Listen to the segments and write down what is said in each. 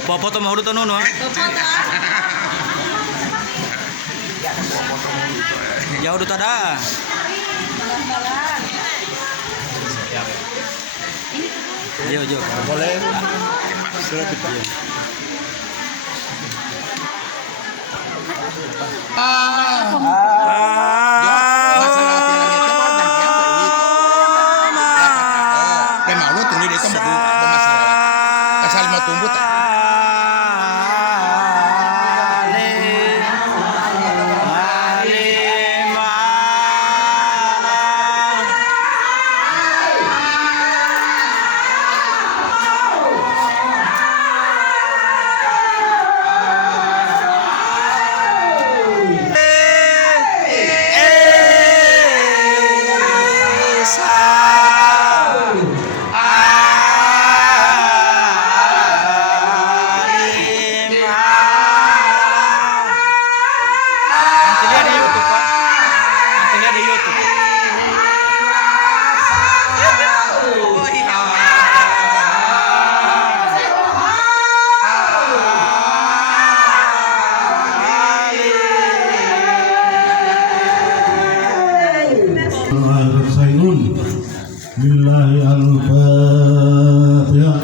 Apa-apa to mahudut ano no? Ya udah tada. Yo. Boleh. Sudah kita. Dan malu tunggu dia kan bermasalah. Asal mau tumbuh tak? Lillahi al-Fatihah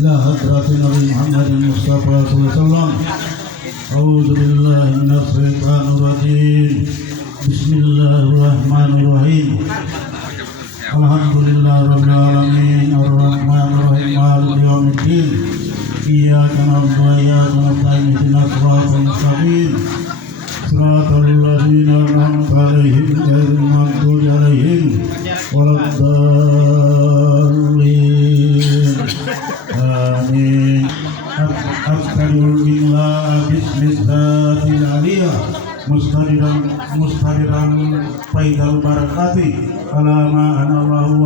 ila hadratin Nabi Muhammad Mustafa sallallahu alaihi wasallam. A'udzu billahi minasy syaithanir rajim. Bismillahirrahmanirrahim. Alhamdulillahirabbil alamin arrahmanir rahim maliki yaumiddin. Iyyaka na'budu wa iyyaka nasta'in ihdinas siratal mustaqim. Siratal ladzina an'amta 'alaihim ghairil maghdubi 'alaihim waladdallin. Amin. Astagfirullah billah bismillahil aliyah mustadiran faidal barakati alama anallahu